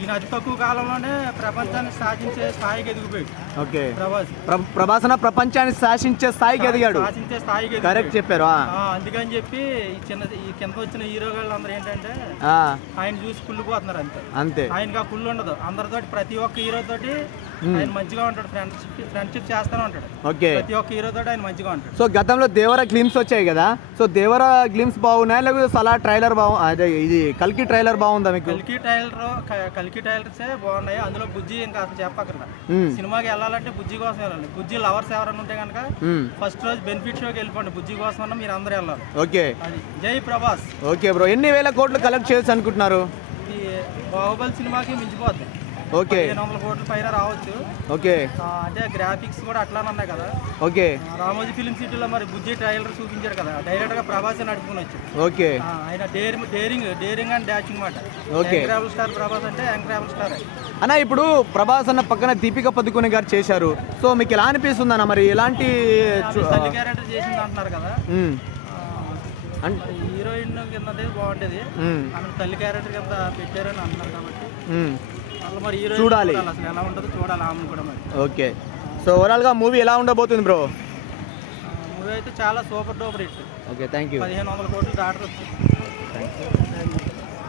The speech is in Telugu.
ఈయన అతి తక్కువ కాలంలోనే ప్రపంచాన్ని సాధించే స్థాయికి ఎదిగిపోయాడు. ఓకే, ప్రభాస్ ప్రభాసన ప్రపంచాన్ని శాసించే స్థాయికి ఎదిగాడు. శాసించే స్థాయికి కరెక్ట్ చెప్పారు. అందుకని చెప్పి ఈ కింద వచ్చిన హీరోగాళ్ళు అందరూ ఏంటంటే ఆయన చూసి కుళ్ళిపోతున్నారు అంతే. అంతే, ఆయనకి ఆ కుళ్ళు ఉండదు. అందరితో ప్రతి ఒక్క హీరో తోటి ఆయన మంచిగా ఉంటాడు, ఫ్రెండ్షిప్ చేస్తానే ఉంటాడు. ఓకే, ప్రతి ఒక్క హీరో తోటి ఆయన మంచిగా ఉంటాడు. సో గతంలో దేవర గ్లిమ్స్ వచ్చాయి కదా, సో దేవర గ్లిమ్స్ బాగున్నాయి లేకపోతే సలా ట్రైలర్ అదే ఇది కల్కి ట్రైలర్ బాగుందా మీకు? కల్కి ట్రైలర్సే బాగున్నాయి. అందులో బుజ్జి ఇంకా అసలు చెప్పక్కర్లా. సినిమాకి వెళ్ళాలంటే బుజ్జి కోసం వెళ్ళాలి. బుజ్జి లవర్స్ ఎవరైనా ఉంటే కనుక ఫస్ట్ రోజు బెనిఫిట్ షోకి వెళ్ళిపోండి. బుజ్జి కోసం అన్న మీరు అందరూ వెళ్ళాలి. ఓకే, అది జై ప్రభాస్. ఓకే బ్రో, ఎన్ని వేల కోట్లు కలెక్ట్ చేయొచ్చు అనుకుంటున్నారు? ఇది బాహుబలి సినిమాకి మించిపోద్ది. ఓకే, 1500 కోట్ల పైన రావచ్చు. ఓకే, అంటే గ్రాఫిక్స్ కూడా అట్లానే ఉన్నాయి కదా. ఓకే, రామోజీ ఫిలిం సిటీలో మరి బుజ్జి ట్రైలర్ చూపించారు కదా, డైరెక్ట్ గా ప్రభాస్ నడుపుకుని వచ్చి. ఓకే, ఆయన డేరింగ్ అండ్ డాషింగ్ మాట. ఓకే, యాంగ్రాబుల్ స్టార్ ప్రభాస్ అంటే యాంగ్రాబుల్ స్టార్ అన్న. ఇప్పుడు ప్రభాస్ అన్న పక్కన దీపిక పదుకొనే గారు చేశారు. సో మీకు ఎలా అనిపిస్తుంది అన్న? మరి ఎలాంటి తల్లి క్యారెక్టర్ చేసింది అంటున్నారు కదా, హీరోయిన్ కింద బాగుంటది. ఆమె తల్లి క్యారెక్టర్ కింద పెట్టారని అంటున్నారు కాబట్టి మరి చూడాలి, అసలు ఎలా ఉంటుందో చూడాలి ఆమె కూడా మరి. ఓకే, సో ఓవరాల్ గా మూవీ ఎలా ఉండబోతుంది బ్రో? మూవీ అయితే చాలా super duper hit. Okay, thank you. 1500 కోట్లు దాటొచ్చు.